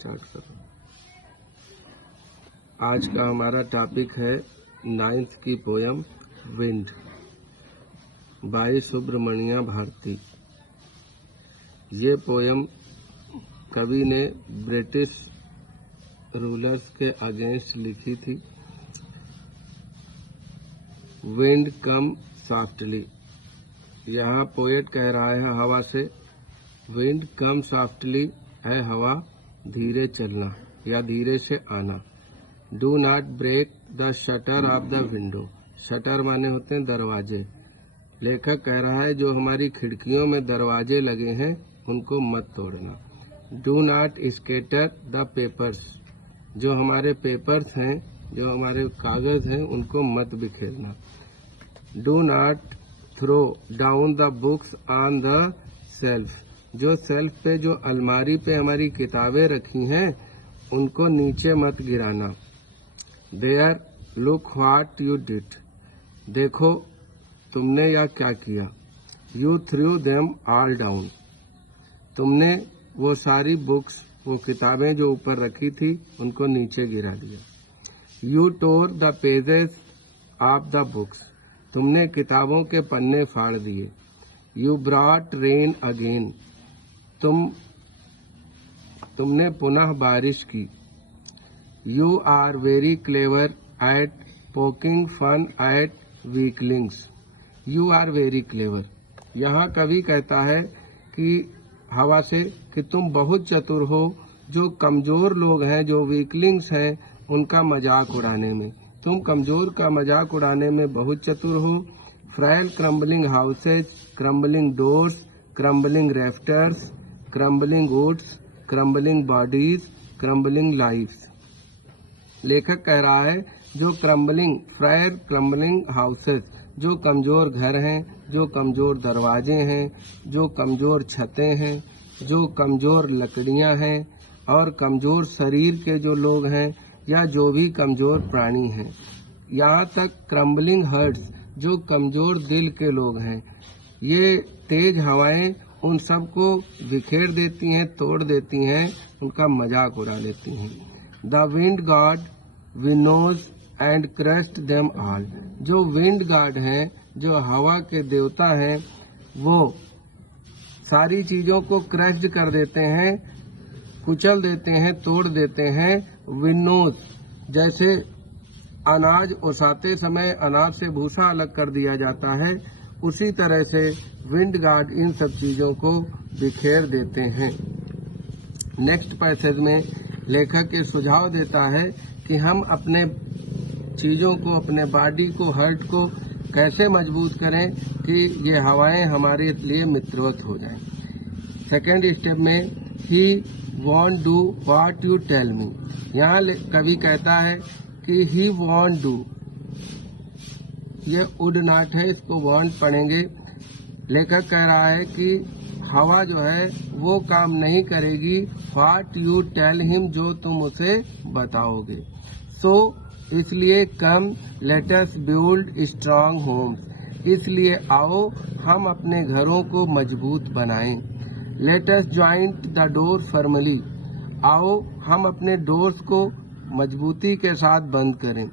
Start करो। आज का हमारा टॉपिक है 9th की poem wind by Subramania Bharati. ये पोयम कवि ने ब्रिटिश रूलर्स के अगेंस्ट लिखी थी। विंड कम सॉफ्टली, यहाँ पोएट कह रहा है हवा से, विंड कम सॉफ्टली है हवा धीरे चलना या धीरे से आना। Do not break the shutter of the window, shutter माने होते हैं दरवाजे। लेखक कह रहा है जो हमारी खिड़कियों में दरवाजे लगे हैं उनको मत तोड़ना। Do not scatter the papers, जो हमारे पेपर्स हैं, जो हमारे कागज हैं, उनको मत बिखेरना। Do not throw down the books on the shelf, जो सेल्फ पे, जो अलमारी पे हमारी किताबें रखी हैं उनको नीचे मत गिराना। There look what you did, देखो तुमने या क्या किया। You threw them all down, तुमने वो सारी बुक्स, वो किताबें जो ऊपर रखी थी उनको नीचे गिरा दिया। You tore the pages of the books, तुमने किताबों के पन्ने फाड़ दिए। यू ब्रॉट रेन अगेन, तुमने पुनः बारिश की। You are very clever at poking fun at weaklings, you are very clever. यहाँ कवि कहता है कि हवा से कि तुम बहुत चतुर हो, जो कमजोर लोग हैं, जो वीकलिंग्स हैं, उनका मजाक उड़ाने में। तुम कमजोर का मजाक उड़ाने में बहुत चतुर हो। Frail crumbling houses, crumbling doors, crumbling rafters, crumbling woods, crumbling bodies, crumbling lifes. लेखक कह रहा है जो क्रम्बलिंग, फ्राइल क्रम्बलिंग हाउसेज, जो कमजोर घर हैं, जो कमजोर दरवाजे हैं, जो कमजोर छतें हैं, जो कमजोर लकड़ियां हैं, और कमजोर शरीर के जो लोग हैं या जो भी कमजोर प्राणी हैं, यहाँ तक क्रम्बलिंग हर्ट्स, जो कमजोर दिल के लोग हैं, ये तेज हवाएं उन सबको बिखेर देती हैं, तोड़ देती हैं, उनका मजाक उड़ा देती हैं। The wind god winnows and crushed them all, जो विंड गॉड हैं, जो हवा के देवता हैं, वो सारी चीजों को क्रश्ड कर देते हैं, कुचल देते हैं, तोड़ देते हैं। विनोज, जैसे अनाज ओसाते समय अनाज से भूसा अलग कर दिया जाता है, उसी तरह से विंड गॉड इन सब चीजों को बिखेर देते हैं। नेक्स्ट पैसेज में लेखक ये सुझाव देता है कि हम अपने चीजों को, अपने बॉडी को, हर्ट को कैसे मजबूत करें कि ये हवाएं हमारे लिए मित्रवत हो जाएं। सेकेंड स्टेप में he won't do what you tell me, यहाँ कवि कहता है कि ही वॉन्ट डू, ये वुड नॉट है, इसको वॉन्ट पढ़ेंगे। लेखक कह रहा है कि हवा जो है वो काम नहीं करेगी व्हाट यू टेल हिम, जो तुम उसे बताओगे। सो इसलिए come let us build strong homes, इसलिए आओ हम अपने घरों को मजबूत बनाएं। Let us joint the door firmly, आओ हम अपने डोर्स को मजबूती के साथ बंद करें।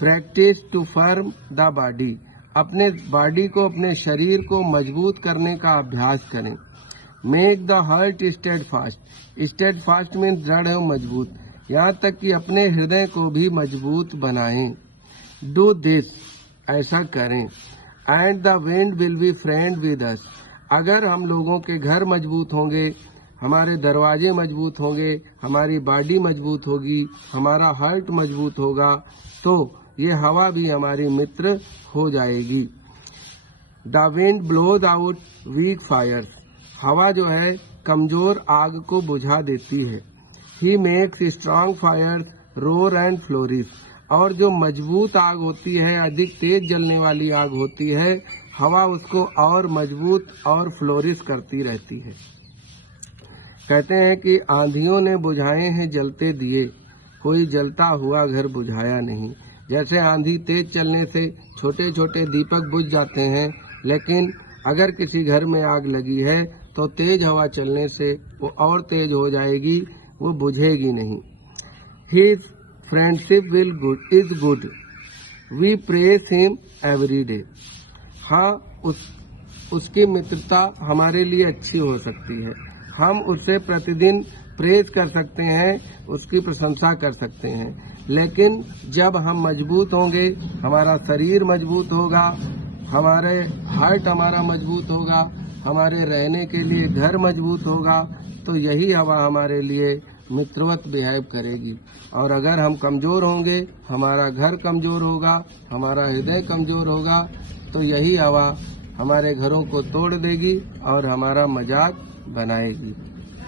Practice to firm the body, अपने बॉडी को, अपने शरीर को मजबूत करने का अभ्यास करें। Make the heart steadfast, steadfast में दृढ़ और मजबूत, यहाँ तक कि अपने हृदय को भी मजबूत बनाएं। डू दिस, ऐसा करें। And the wind will be friend with us, अगर हम लोगों के घर मजबूत होंगे, हमारे दरवाजे मजबूत होंगे, हमारी बॉडी मजबूत होगी, हमारा हार्ट मजबूत होगा, तो ये हवा भी हमारी मित्र हो जाएगी। The wind blows out weak fire, हवा जो है कमजोर आग को बुझा देती है। He makes strong fire roar and flourish, और जो मजबूत आग होती है, अधिक तेज जलने वाली आग होती है, हवा उसको और मजबूत और फ्लोरिश करती रहती है। कहते हैं कि आंधियों ने बुझाए हैं जलते दिए, कोई जलता हुआ घर बुझाया नहीं। जैसे आंधी तेज चलने से छोटे छोटे दीपक बुझ जाते हैं, लेकिन अगर किसी घर में आग लगी है तो तेज हवा चलने से वो और तेज हो जाएगी, वो बुझेगी नहीं। His friendship is good. We praise him every day. हाँ, उसकी मित्रता हमारे लिए अच्छी हो सकती है। हम उससे प्रतिदिन प्रेज कर सकते हैं, उसकी प्रशंसा कर सकते हैं। लेकिन जब हम मजबूत होंगे, हमारा शरीर मजबूत होगा, हमारे हार्ट हमारा मजबूत होगा, हमारे रहने के लिए घर मजबूत होगा, तो यही हवा हमारे लिए मित्रवत बिहेव करेगी। और अगर हम कमज़ोर होंगे, हमारा घर कमज़ोर होगा, हमारा हृदय कमज़ोर होगा, तो यही हवा हमारे घरों को तोड़ देगी और हमारा मजाक बनाएगी।